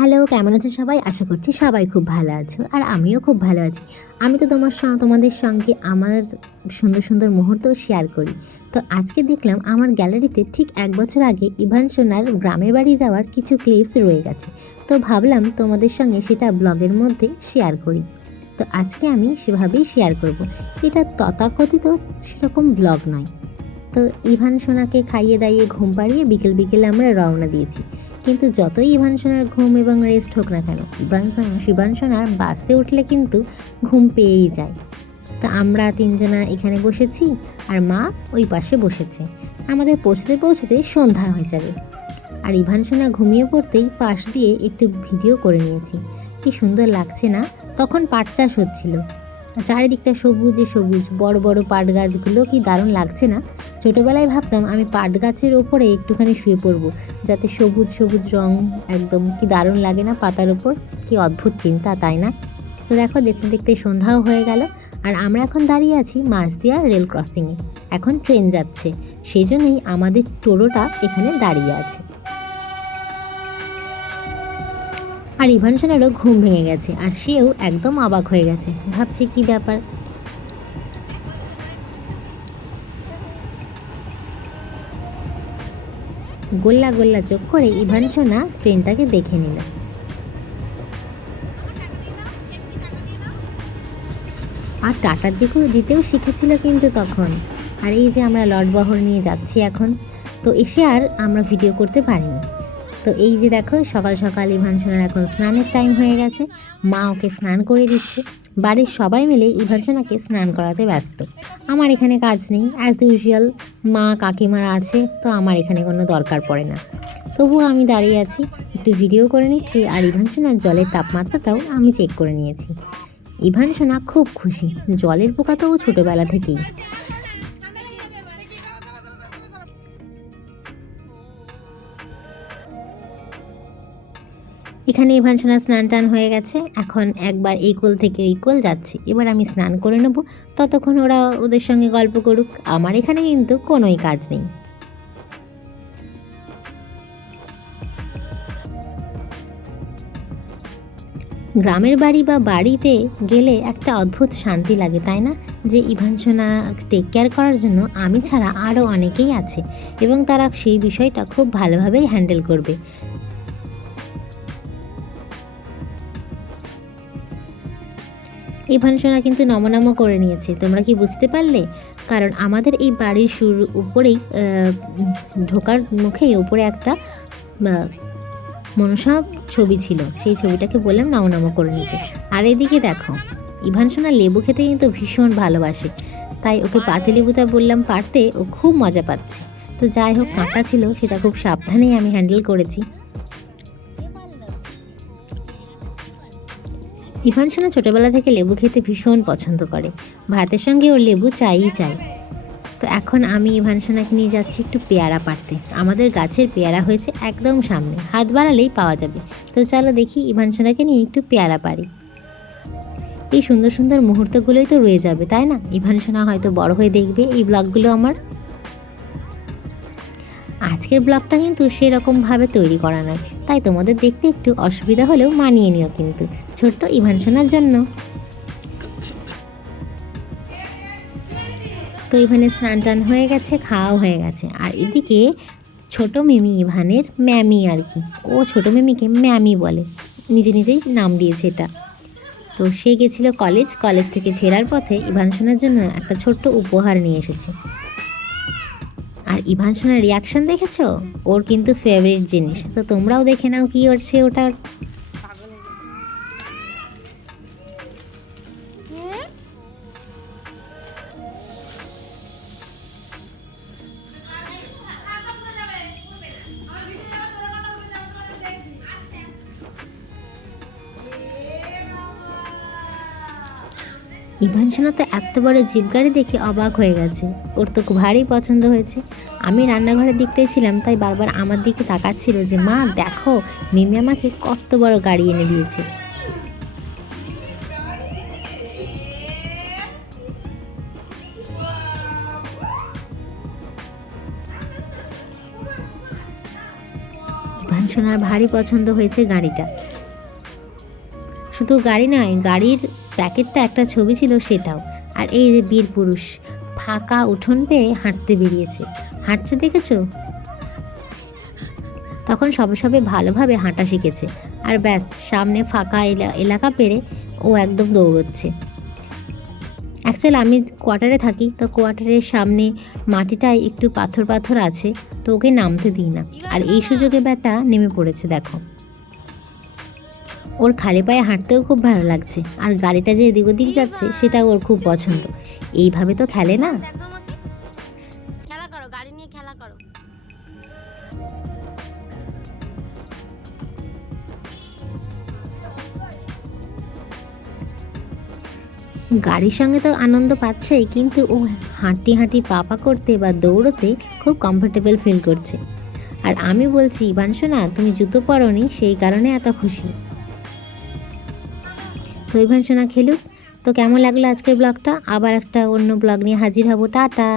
Hello, কেমন আছো সবাই? আশা করছি সবাই খুব ভালো আছো। আর আমিও খুব ভালো আছি। আমি তো তোমাদের সঙ্গে আমার সুন্দর, সুন্দর মুহূর্ত শেয়ার করি। তো আজকে দেখলাম আমার গ্যালারিতে ঠিক ১ বছর আগে ইভান সোনার গ্রামের বাড়ি যাওয়ার কিছু ক্লিপস রয়ে গেছে। তো ভাবলাম তোমাদের সঙ্গে সেটা ব্লগের মধ্যে শেয়ার করি। তো আজকে আমি সেভাবেই শেয়ার করব। এটা তথাকথিত সেরকম ব্লগ নয়। তো ইভান সোনাকে খাইয়ে দাইয়ে ঘুম পাড়িয়ে বিকেল বিকেলে আমরা রওনা দিয়েছি। কিন্তু যতই ইভান সোনার ঘুম এবং রেস্ট হোক না কেন, শিবান সোনার বাসে উঠলে কিন্তু ঘুম পেয়েই যায়। তো আমরা তিনজনা এখানে বসেছি আর মা ওই পাশে বসেছে। আমাদের পৌঁছতে পৌঁছতে সন্ধ্যা হয়ে যাবে। আর ইভান সোনা ঘুমিয়ে পড়তেই পাশ দিয়ে একটু ভিডিও করে নিয়েছি। কি সুন্দর লাগছে না? তখন পাট চাষ হচ্ছিল। চারিদিকটা সবুজে সবুজ, বড় বড় পাট গাছগুলো কি দারুণ লাগছে না? ছোটোবেলায় ভাবতাম আমি পাট গাছের ওপরে একটুখানি শুয়ে পড়বো, যাতে সবুজ সবুজ রং একদম কি দারুণ লাগে না পাতার ওপর। কি অদ্ভুত চিন্তা, তাই না? তো দেখো, দেখতে দেখতে সন্ধ্যাও হয়ে গেল। আর আমরা এখন দাঁড়িয়ে আছি মাঝদিয়া রেল ক্রসিংয়ে। এখন ট্রেন যাচ্ছে, সেই জন্যই আমাদের টোটোটা এখানে দাঁড়িয়ে আছে। আর ইভান সোনারও ঘুম ভেঙে গেছে আর সেও একদম অবাক হয়ে গেছে, ভাবছে কি ব্যাপার। গোল্লা গোল্লা চোখ করে ইভান সোনা ট্রেনটাকে দেখে নিল। আর টাটা দিতেও শিখেছিল কিন্তু তখন। আর এই যে আমরা লটবহর নিয়ে যাচ্ছি এখন, তো এসে আর আমরা ভিডিও করতে পারিনি। তো এই যে দেখো, সকাল সকাল ইভান সোনার এখন স্নানের টাইম হয়ে গেছে। মা ওকে স্নান করে দিচ্ছে। বাড়ির সবাই মিলে ইভান সোনাকে স্নান করাতে ব্যস্ত। আমার এখানে কাজ নেই, অ্যাজ ইউজুয়াল মা কাকিমারা আছে, তো আমার এখানে কোনো দরকার পড়ে না। তবুও আমি দাঁড়িয়ে আছি, একটু ভিডিও করে নিচ্ছি। আর ইভান সোনার জলের তাপমাত্রাটাও আমি চেক করে নিয়েছি। ইভান সোনা খুব খুশি, জলের পোকা তো ও ছোটোবেলা থেকেই। এখানে ইভান সোনা স্নান টান হয়ে গেছে, এখন একবার এই কোল থেকে এই কোল যাচ্ছে। এবার আমি স্নান করে নেব, ততক্ষণ ওরা ওদের সঙ্গে গল্প করুক। আমার এখানে কিন্তু কোনোই কাজ নেই। গ্রামের বাড়ি বা বাড়িতে গেলে একটা অদ্ভুত শান্তি লাগে, তাই না? যে ইভান সোনা টেক কেয়ার করার জন্য আমি ছাড়া আরও অনেকেই আছে এবং তারা সেই বিষয়টা খুব ভালোভাবেই হ্যান্ডেল করবে। ইভান সোনা কিন্তু নমনম করে নিয়েছে, তোমরা কি বুঝতে পারলে? কারণ আমাদের এই বাড়ির উপরেই ঢোকার মুখেই উপরে একটা মনসা ছবি ছিল, সেই ছবিটাকে বললাম নমনম করে নিতে। আর এদিকে দেখো, ইভান সোনা লেবু খেতে কিন্তু ভীষণ ভালোবাসে, তাই ওকে পাতিলেবুটা বললাম পারতে, ও খুব মজা পাচ্ছে। তো যাই হোক, কাঁটা ছিল, সেটা খুব সাবধানেই আমি হ্যান্ডেল করেছি। ইভান সোনা ছোটোবেলা থেকে লেবু খেতে ভীষণ পছন্দ করে, ভাতের সঙ্গে ওর লেবু চাইই চাই। তো এখন আমি ইভান সোনাকে নিয়ে যাচ্ছি একটু পেয়ারা পাড়তে। আমাদের গাছের পেয়ারা হয়েছে একদম সামনে, হাত বাড়ালেই পাওয়া যাবে। তো চলো দেখি, ইভান সোনাকে নিয়ে একটু পেয়ারা পাড়ি। এই সুন্দর সুন্দর মুহূর্তগুলোই তো রয়ে যাবে, তাই না? ইভান সোনা হয়তো বড় হয়ে দেখবে এই ব্লগগুলো আমার। আজকের ব্লগটা কিন্তু সেরকমভাবে তৈরি করা নয়, তাই তোমাদের দেখতে একটু অসুবিধা হলেও মানিয়ে নিও কিন্তু, ছোট্ট ইভান সোনার জন্য। তো ইভানে স্নান টান হয়ে গেছে, খাওয়াও হয়ে গেছে। আর এদিকে ছোট মিমি, ইভানের ম্যামি আর কি, ও ছোট মিমিকে ম্যামি বলে, নিজে নিজেই নাম দিয়েছে এটা। তো সে গেছিলো কলেজ থেকে ফেরার পথে ইভান সোনার জন্য একটা ছোট্ট উপহার নিয়ে এসেছে। আর ইভান সোনার রিয়াকশান দেখেছো? ওর কিন্তু ফেভারিট জিনিস, তো তোমরাও দেখে নাও কি হচ্ছে ওটার। ইভান সোনা তো এত বড় জিপ গাড়ি দেখে অবাক হয়ে গেছে, ওর তো খুব ভারী পছন্দ হয়েছে। আমি রান্নাঘরের দিকটাই ছিলাম, তাই বারবার আমার দিকে তাকাচ্ছিল যে মা দেখো, মিমি আমাকে কত বড় গাড়ি এনে দিয়েছে। ইভান সোনা ওনার ভারী পছন্দ হয়েছে গাড়িটা। শুধু গাড়ি নয়, গাড়ির প্যাকেটটা একটা ছবি ছিল সেটাও। আর এই যে বীর পুরুষ ফাঁকা উঠোন পেয়ে হাঁটতে বেরিয়েছে, হাঁটছে দেখেছো? তখন সবে সবে ভালোভাবে হাঁটা শিখেছে। আর ব্যাস, সামনে ফাঁকা এলাকা পেরে ও একদম দৌড়চ্ছে। অ্যাকচুয়ালি আমি কোয়ার্টারে থাকি, তো কোয়ার্টারের সামনে মাটিটায় একটু পাথর পাথর আছে, তো ওকে নামতে দিই না। আর এই সুযোগে ব্যাটা নেমে পড়েছে দেখো। ওর খালি পায়ে হাঁটতেও খুব ভালো লাগছে, আর গাড়িটা যে এদিক ওদিক যাচ্ছে সেটা ওর খুব পছন্দ। এইভাবে তো খেলে না। খেলা করো, গাড়ি নিয়ে খেলা করো। গাড়ির সঙ্গে তো আনন্দ পাচ্ছেই, কিন্তু ও হাঁটি হাঁটি পা করতে বা দৌড়তে খুব কমফোর্টেবল ফিল করছে। আর আমি বলছি, ইভানশু না, তুমি জুতো পরোনি, সেই কারণে এত খুশি। তো ইভানশু না খেলুক। তো কেমন লাগলো আজকের ব্লগটা? আবার একটা অন্য ব্লগ নিয়ে হাজির হব। টাটা।